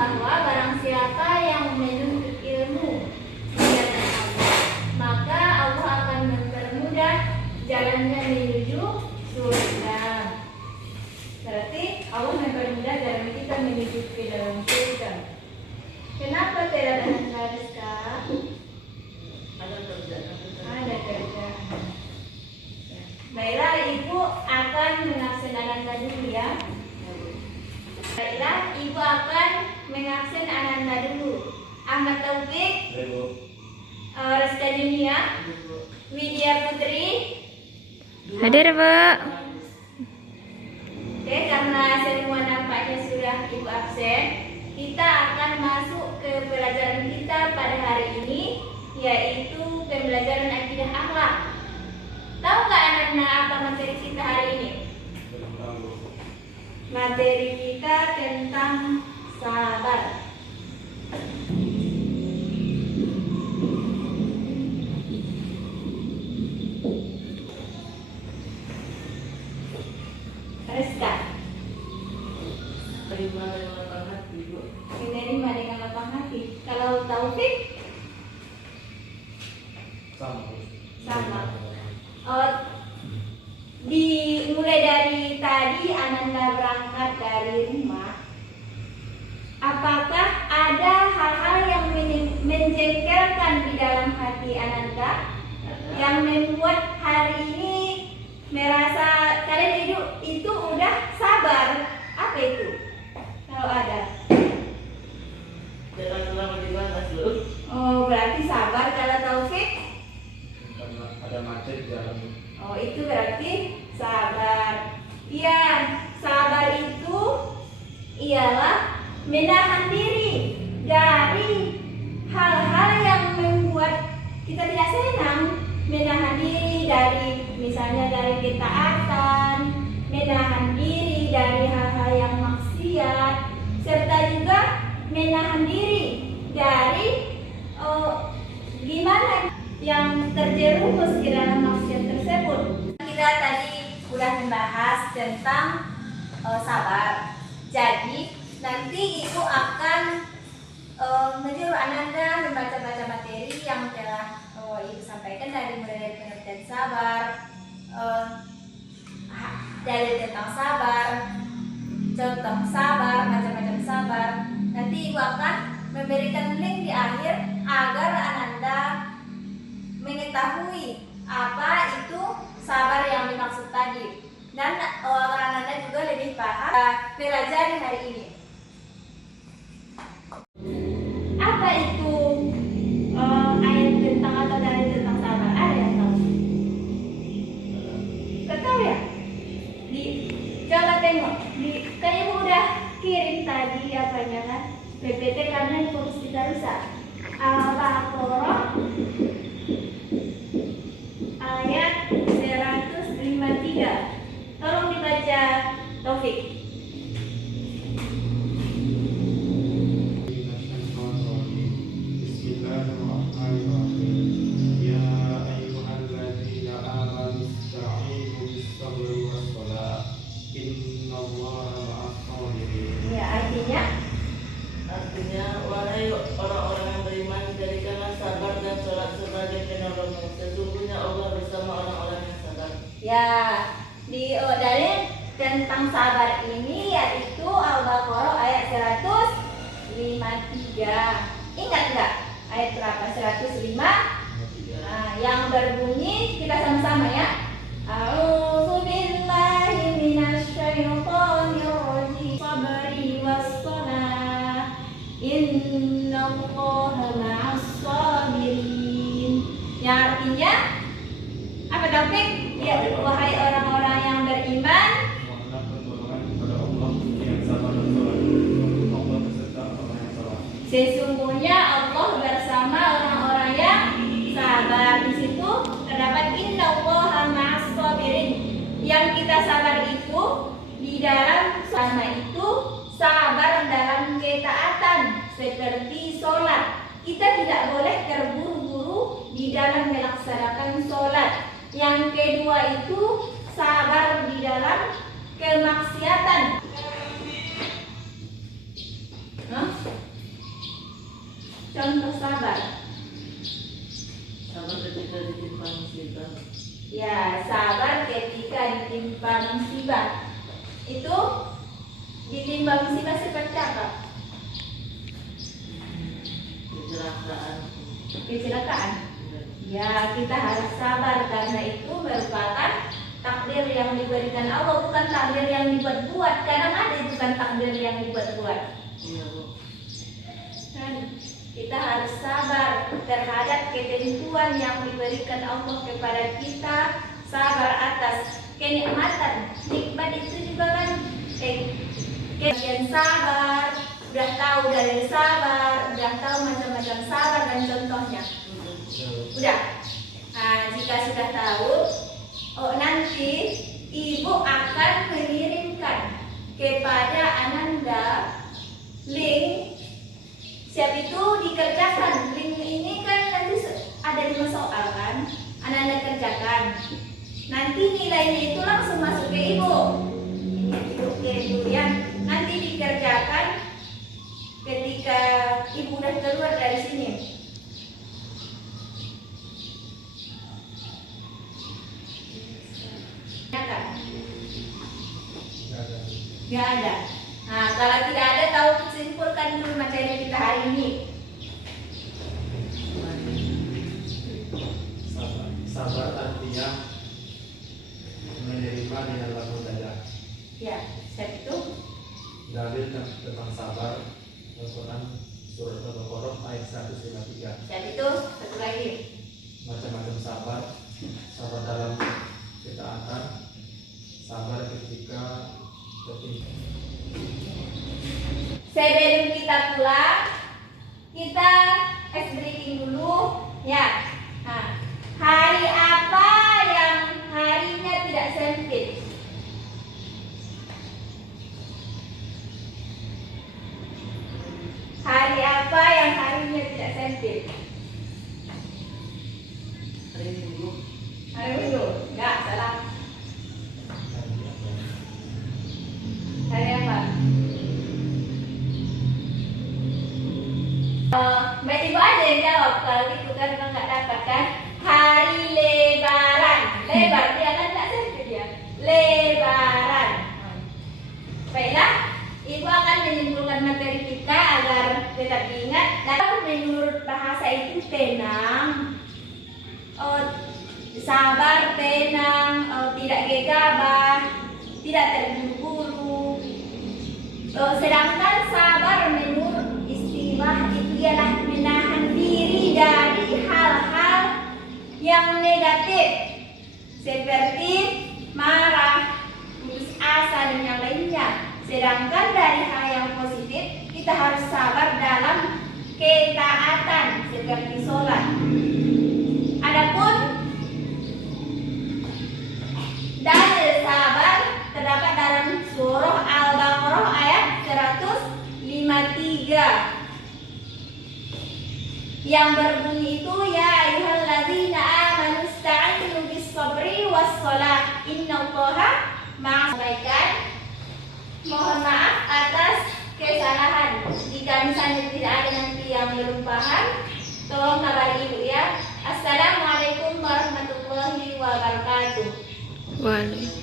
bahwa barang siapa yang menuntut ilmu di jalan Allah, maka Allah akan mempermudah jalannya menuju surga. Berarti Allah mempermudah jalan kita menuju ke dalam surga. Kenapa tidak ada Rizka? Ada kerjaan. Baiklah, Ibu akan mengaksen dulu ya. Baiklah, Ibu akan mengaksen Ananda dulu. Ahmad Taufik, Rizka Junia, Widya Putri. Hadir, Bu. Oke, karena semua nampaknya sudah Ibu absen, kita akan masuk ke pelajaran kita pada hari ini, yaitu pembelajaran akidah akhlak. Tahu nggak anak-anak apa materi kita hari ini? Materi kita tentang sabar. Rizka. Menerima dengan lapang hati. Kalau Taufik? Sama. Dimulai dari tadi Ananda berangkat dari rumah. Apakah ada hal-hal yang menjengkelkan di dalam hati Ananda yang membuat hari ini merasa kalian itu udah sabar? Apa itu? Kalau ada? Oh, berarti sabar. Kalau Taufik? Ada macet jalan. Oh, itu berarti sabar. Iya, sabar itu ialah menahan diri dari hal-hal yang membuat kita tidak senang. Menahan diri dari misalnya dari ketaatan, menahan diri dari hal-hal yang maksiat, serta juga menahan diri dari gimana yang terjerumus ke dalam maksiat tersebut. Kita tadi sudah membahas tentang sabar. Jadi nanti Ibu akan menyuruh Ananda membaca-baca materi yang telah Ibu sampaikan mulai dari pengertian sabar, dalil tentang sabar, contoh sabar, macam-macam sabar. Nanti Ibu akan memberikan link di akhir agar Ananda mengetahui apa itu sabar yang dimaksud tadi, dan agar Ananda juga lebih paham pelajari hari ini. Apa itu ayat tentang atau dalil tentang sabar? Ada yang tahu? Tahu ya? Coba tengok. Kan Ibu udah kirim tadi apanya kan? PPT karena fokus kita rusak. Al-Baqarah ayat 153. Tolong dibaca Taufik. Ya, artinya wahai orang-orang yang beriman, jadikanlah sabar dan sholat sebagai penolongmu. Sesungguhnya Allah bersama orang-orang yang sabar. Ya, di dalil tentang sabar ini yaitu Al-Baqarah ayat 153. Ingat nggak ayat berapa? 105. Nah, yang berbunyi kita sama-sama ya. A'udzubillahi minasyaitonir rajim. Sabri was-shalah. Innallaha ma'as sabirin. Yang artinya apa, Taufik? Ya, wahai orang-orang yang beriman, Mohonlah pertolongan kepada Allah yang sabar dan sholat. Allah beserta orang yang sabar. sesungguhnya Allah bersama orang-orang yang sabar. Di situ terdapat innallaha ma'as sabirin. Yang kita sabar itu di dalam sama itu sabar dalam ketaatan seperti sholat. Kita tidak boleh terburu-buru di dalam melaksanakan sholat. Yang kedua itu sabar di dalam kemaksiatan. contoh sabar. Sabar ketika ditimpa musibah. Ya, sabar ketika ditimpa musibah. Itu ditimpa musibah seperti apa? Kecelakaan. Kecelakaan. Ya, kita harus sabar karena itu merupakan takdir yang diberikan Allah, bukan takdir yang dibuat-buat. Kadang ada itu kan takdir yang dibuat-buat. Iya, Bu. Kan kita harus sabar terhadap ketentuan yang diberikan Allah kepada kita, sabar atas kenikmatan. Nikmat itu juga kan kalian sabar, udah tahu dari sabar, udah tahu macam-macam sabar dan contohnya. Udah. Nah, jika sudah tahu, nanti ibu akan mengirimkan kepada Ananda link. Siap itu dikerjakan. Link ini kan nanti ada 5 soal kan, Ananda kerjakan. Nanti nilainya itu langsung masuk ke ibu. Ini ibu ke ibu ya. Nanti dikerjakan ketika ibu udah keluar dari sini. Nggak ada. Nah, kalau tidak ada, tahu simpulkan dulu materi kita hari ini. Sabar artinya menerima dengan lapang dada. Ya, step itu. Dalil tentang sabar Al-Quran surat Al-Baqarah ayat 153. Step itu satu lagi. Macam-macam sabar, sabar dalam ketaatan, sabar ketika tertimpa. Sebelum kita pulang, kita ice breaking dulu ya. Nah, hari apa yang harinya tidak sempit? Hari apa yang harinya tidak sempit? Hari Minggu. Hari Minggu? Enggak, salah. Hari apa? Mbak Ibu aja yang jawab, kalau itu kan nggak dapat kan. Hari Lebaran. Lebar dia kan nggak sempit ya. Lebaran. Baiklah, Ibu akan menyimpulkan materi kita agar tetap diingat. Dan menurut bahasa itu tenang, sabar, tenang, tidak gegabah, tidak terburu-buru. Sedangkan sabar menurut istilah itu ialah menahan diri dari hal-hal yang negatif seperti marah, putus asa dan yang lainnya. Sedangkan dari hal yang positif kita harus sabar dalam ketaatan seperti sholat. Adapun dalil sabar terdapat dalam surah Al-Baqarah ayat 153 yang berbunyi itu, ya ayyuhalladzina amanu ista'inu bis-sabri was-shalah innallaha ma'as-sabirin. Mohon maaf atas kesalahan. Jika misalnya tidak ada nanti yang belum paham, tolong kabari Ibu ya. Assalamualaikum warahmatullahi wabarakatuh. Waalaikumsalam.